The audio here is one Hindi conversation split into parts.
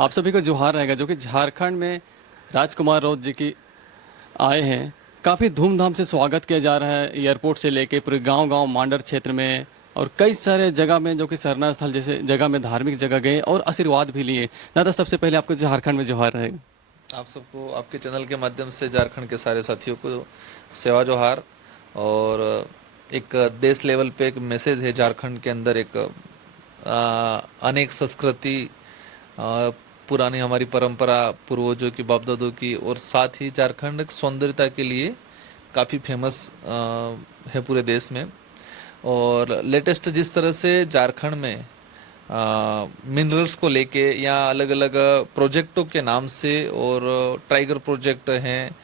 आप सभी को जोहार रहेगा, जो कि झारखंड में राजकुमार राउत जी की आए हैं। काफ़ी धूमधाम से स्वागत किया जा रहा है, एयरपोर्ट से लेके पूरे गांव-गांव मांडर क्षेत्र में और कई सारे जगह में, जो कि सरना स्थल जैसे जगह में धार्मिक जगह गए और आशीर्वाद भी लिए। दादा, सबसे पहले आपको झारखंड में जोहार रहेगा। आप सबको आपके चैनल के माध्यम से झारखंड के सारे साथियों को सेवा जोहार। और एक देश लेवल पे एक मैसेज है, झारखंड के अंदर एक अनेक संस्कृति, पुरानी हमारी परंपरा, पूर्वजों की, बाप दादों की, और साथ ही झारखंड सौंदर्यता के लिए काफ़ी फेमस है पूरे देश में। और लेटेस्ट जिस तरह से झारखंड में मिनरल्स को लेके या अलग अलग प्रोजेक्टों के नाम से, और टाइगर प्रोजेक्ट हैं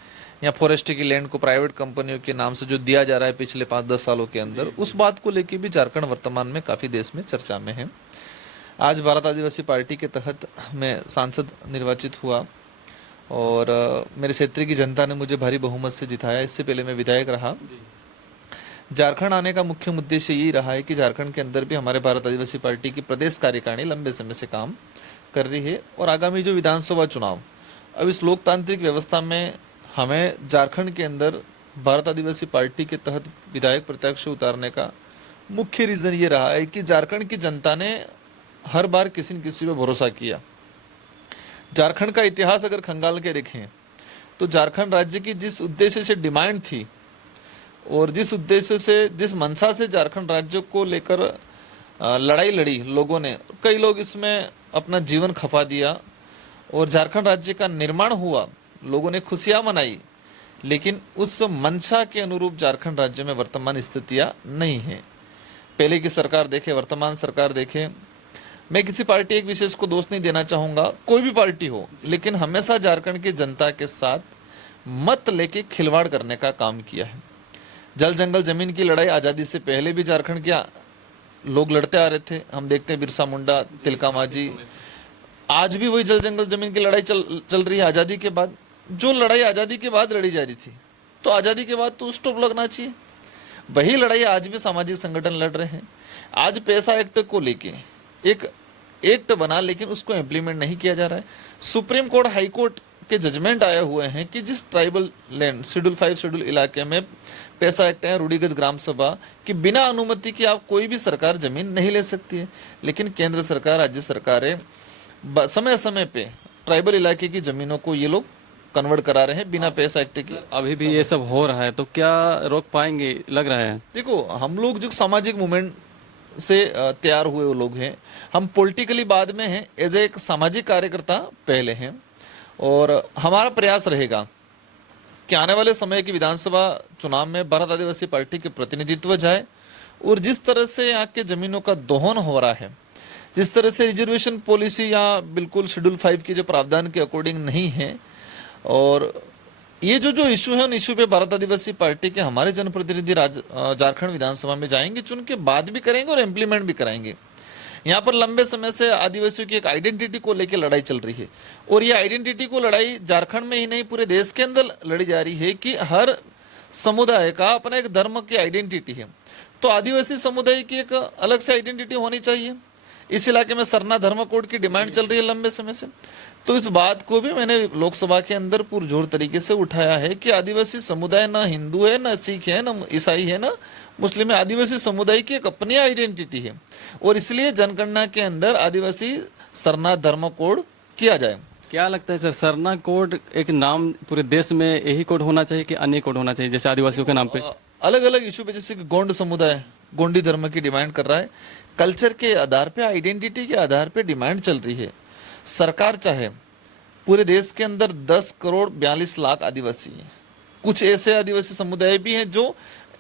या फॉरेस्ट की लैंड को प्राइवेट कंपनियों के नाम से जो दिया जा रहा है पिछले 5-10 सालों के अंदर, उस बात को लेके भी झारखंड वर्तमान में काफ़ी देश में चर्चा में है। आज भारत आदिवासी पार्टी के तहत मैं सांसद निर्वाचित हुआ और मेरे क्षेत्र की जनता ने मुझे भारी बहुमत से जिताया। इससे पहले मैं विधायक रहा। झारखंड आने का मुख्य उद्देश्य यही रहा है कि झारखंड के अंदर भी हमारे भारत आदिवासी पार्टी की प्रदेश कार्यकारिणी लंबे समय से काम कर रही है, और आगामी जो विधानसभा चुनाव, अब इस लोकतांत्रिक व्यवस्था में हमें झारखंड के अंदर भारत आदिवासी पार्टी के तहत विधायक प्रत्याशी उतारने का मुख्य रीजन ये रहा है कि झारखंड की जनता ने हर बार किसी न किसी पे भरोसा किया। झारखंड का इतिहास अगर खंगाल के देखें तो झारखंड राज्य की जिस उद्देश्य से डिमांड थी और जिस उद्देश्य से, जिस मंशा से झारखंड राज्य को लेकर लड़ाई लड़ी लोगों ने, कई लोग इसमें अपना जीवन खपा दिया और झारखंड राज्य का निर्माण हुआ, लोगों ने खुशियां मनाई, लेकिन उस मंशा के अनुरूप झारखंड राज्य में वर्तमान स्थितियां नहीं है। पहले की सरकार देखे, वर्तमान सरकार देखे, मैं किसी पार्टी एक विशेष को दोष नहीं देना चाहूंगा, कोई भी पार्टी हो, लेकिन हमेशा झारखंड की जनता के साथ मत लेके खिलवाड़ करने का काम किया है। जल जंगल जमीन की लड़ाई आजादी से पहले भी झारखंड के लोग लड़ते आ रहे थे। हम देखते हैं बिरसा मुंडा, तिलका मांझी, आज भी वही जल जंगल जमीन की लड़ाई चल रही है। आजादी के बाद जो लड़ाई आजादी के बाद लड़ी जा रही थी, तो आजादी के बाद तो स्टॉप लगना चाहिए। वही लड़ाई आज भी सामाजिक संगठन लड़ रहे हैं। आज पैसा एक्ट को लेके एक एक्ट बना, लेकिन उसको इम्प्लीमेंट नहीं किया जा रहा है। सुप्रीम कोर्ट, हाई कोर्ट के जजमेंट आए हुए हैं कि जिस ट्राइबल लैंड, शेड्यूल 5 शेड्यूल इलाके में पैसा एक्ट है, रूढ़िगत ग्राम सभा कि बिना अनुमति के आप कोई भी सरकार जमीन नहीं ले सकती है। लेकिन केंद्र सरकार, राज्य सरकारें समय समय पे ट्राइबल इलाके की जमीनों को ये लोग कन्वर्ट करा रहे हैं बिना पैसा एक्ट के। अभी भी ये सब हो रहा है, तो क्या रोक पाएंगे, लग रहा है? देखो, हम लोग जो सामाजिक मूवमेंट से तैयार हुए वो लोग हैं, हम पॉलिटिकली बाद में हैं, एज एक सामाजिक कार्यकर्ता पहले हैं। और हमारा प्रयास रहेगा कि आने वाले समय की विधानसभा चुनाव में भारत आदिवासी पार्टी के प्रतिनिधित्व जाए, और जिस तरह से यहाँ के जमीनों का दोहन हो रहा है, जिस तरह से रिजर्वेशन पॉलिसी या बिल्कुल शेड्यूल 5 के जो प्रावधान के अकॉर्डिंग नहीं है, और ये जो इशू है, उन इशू पे भारत आदिवासी पार्टी के हमारे जनप्रतिनिधि झारखंड विधानसभा में जाएंगे, चुन के बात भी करेंगे और इम्प्लीमेंट भी कराएंगे। यहाँ पर लंबे समय से आदिवासियों की एक आइडेंटिटी को लेकर लड़ाई चल रही है, और ये आइडेंटिटी को लड़ाई झारखंड में ही नहीं पूरे देश के अंदर लड़ी जा रही है कि हर समुदाय का अपना एक धर्म की आइडेंटिटी है। तो आदिवासी समुदाय की एक अलग से आइडेंटिटी होनी चाहिए। इस इलाके में सरना धर्म कोड की डिमांड चल रही है लंबे समय से। तो इस बात को भी मैंने लोकसभा के अंदर पुरजोर तरीके से उठाया है कि आदिवासी समुदाय ना हिंदू है, ना सिख है, ना ईसाई है, ना मुस्लिम है। आदिवासी समुदाय की एक अपनी आइडेंटिटी है, और इसलिए जनगणना के अंदर आदिवासी सरना धर्म कोड किया जाए। क्या लगता है सर, सरना कोड एक नाम पूरे देश में यही कोड होना चाहिए कि अन्य कोड होना चाहिए, जैसे आदिवासियों के नाम पे? अलग अलग इशू पे, जैसे कि गोंड समुदाय गोंडी धर्म की डिमांड कर रहा है, कल्चर के आधार पे, आइडेंटिटी के आधार पे डिमांड चल रही है। सरकार चाहे पूरे देश के अंदर 10 करोड़ 42 लाख आदिवासी हैं। कुछ ऐसे आदिवासी समुदाय भी हैं जो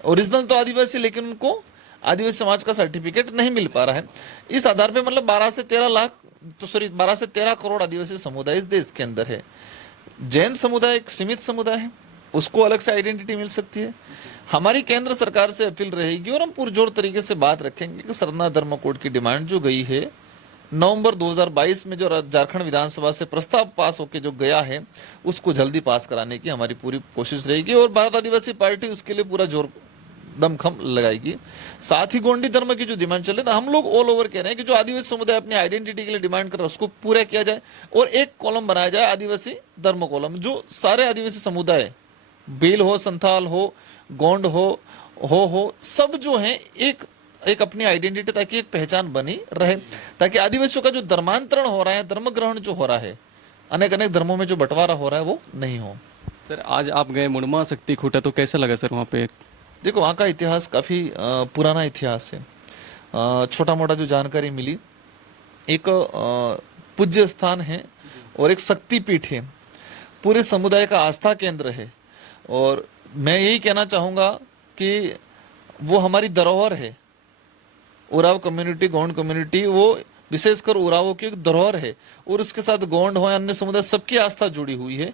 ओरिजिनल तो आदिवासी, लेकिन उनको आदिवासी समाज का सर्टिफिकेट नहीं मिल पा रहा है। इस आधार पे मतलब 12 से 13 करोड़ आदिवासी समुदाय इस देश के अंदर है। जैन समुदाय एक सीमित समुदाय है, उसको अलग से आइडेंटिटी मिल सकती है। हमारी केंद्र सरकार से अपील रहेगी, और हम पुरजोर तरीके से बात रखेंगे कि सरना धर्म कोड की डिमांड जो गई है नवंबर 2022 में, जो झारखंड विधानसभा से प्रस्ताव पास होकर जो गया है, उसको जल्दी पास कराने की हमारी पूरी कोशिश रहेगी। और भारत आदिवासी पार्टी उसके लिए पूरा जोर दमखम लगाएगी। साथ ही गोंडी धर्म की जो डिमांड चल रही है, हम लोग ऑल ओवर कह रहे हैं कि जो आदिवासी समुदाय अपनी आइडेंटिटी के लिए डिमांड कर रहा है उसको पूरा किया जाए और एक कॉलम बनाया जाए आदिवासी धर्म कॉलम, जो सारे आदिवासी समुदाय, भील हो, संथाल हो, गोंड हो सब जो है एक अपनी आइडेंटिटी, ताकि एक पहचान बनी रहे, ताकि आदिवासियों का जो धर्मांतरण हो रहा है, धर्म ग्रहण जो हो रहा है, अनेक अनेक धर्मों में जो बंटवारा हो रहा है वो नहीं हो। सर आज आप गए मुड़मा शक्ति खूटा, तो कैसा लगा सर वहाँ पे? देखो वहाँ का इतिहास काफी पुराना इतिहास है। छोटा मोटा जो जानकारी मिली, एक पूज्य स्थान है और एक शक्तिपीठ है, पूरे समुदाय का आस्था केंद्र है। और मैं यही कहना चाहूंगा कि वो हमारी धरोहर है। उराव कम्युनिटी, गोंड कम्युनिटी, वो विशेषकर उरावों की एक धरोहर है और उसके साथ गोंड हो या अन्य समुदाय, सबकी आस्था जुड़ी हुई है।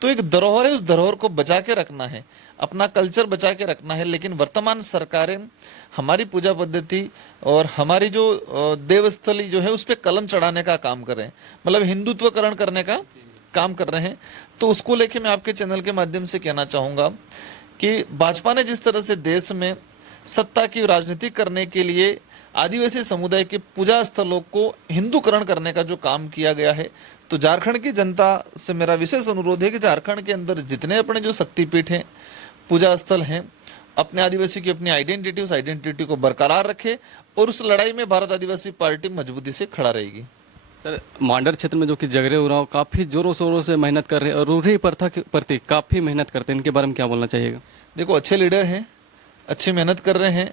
तो एक धरोहर है, उस धरोहर को बचा के रखना है, अपना कल्चर बचा के रखना है। लेकिन वर्तमान सरकारें हमारी पूजा पद्धति और हमारी जो देवस्थली जो है उस पर कलम चढ़ाने का काम कर रहे हैं, मतलब हिंदुत्वकरण करने का काम कर रहे हैं। तो उसको लेके मैं आपके चैनल के माध्यम से कहना चाहूंगा कि भाजपा ने जिस तरह से देश में सत्ता की राजनीति करने के लिए आदिवासी समुदाय के पूजा स्थलों को हिंदूकरण करने का जो काम किया गया है, तो झारखंड की जनता से मेरा विशेष अनुरोध है कि झारखंड के अंदर जितने अपने जो शक्तिपीठ हैं, पूजा स्थल हैं, अपने आदिवासी की अपनी आइडेंटिटी, उस आइडेंटिटी को बरकरार रखे और उस लड़ाई में भारत आदिवासी पार्टी मजबूती से खड़ा रहेगी। सर मांडर क्षेत्र में जो कि जगरे उराव काफी जोरों शोरों से मेहनत कर रहे हैं और रूढ़ी प्रथा के प्रति काफी मेहनत करते हैं, इनके बारे में क्या बोलना चाहिएगा? देखो अच्छे लीडर हैं, अच्छी मेहनत कर रहे हैं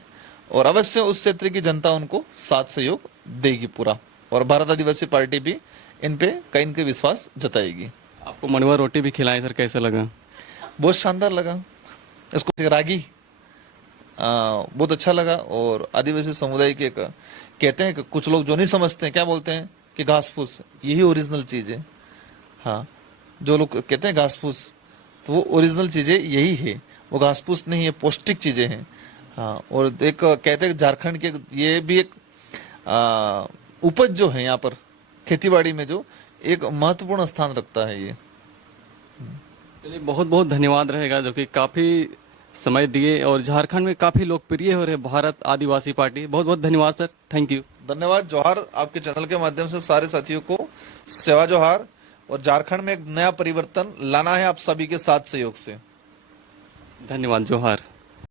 और अवश्य उस क्षेत्र की जनता उनको साथ सहयोग देगी पूरा, और भारत आदिवासी पार्टी भी इन पे कहीं इनके विश्वास जताएगी। आपको मंडुआ रोटी भी खिलाएं सर, कैसा लगा? बहुत शानदार लगा, इसको रागी बहुत अच्छा लगा। और आदिवासी समुदाय के कहते हैं कि कुछ लोग जो नहीं समझते हैं, क्या बोलते हैं कि घास फूस, यही ओरिजिनल चीज है। हाँ, जो लोग कहते हैं घास फूस, तो वो ओरिजिनल चीजें यही है, वो घास फूस नहीं है, पौष्टिक चीजें हैं। हाँ, और एक कहते हैं झारखंड के ये भी एक उपज जो है यहाँ पर खेतीबाड़ी में जो एक महत्वपूर्ण स्थान रखता है ये। चलिए बहुत बहुत धन्यवाद रहेगा, जो कि काफी समय दिए और झारखंड में काफी लोकप्रिय हो रहे भारत आदिवासी पार्टी। बहुत बहुत धन्यवाद सर, थैंक यू। धन्यवाद, जोहार आपके चैनल के माध्यम से सारे साथियों को सेवा जोहार। और झारखंड में एक नया परिवर्तन लाना है आप सभी के साथ सहयोग से। धन्यवाद, जोहार।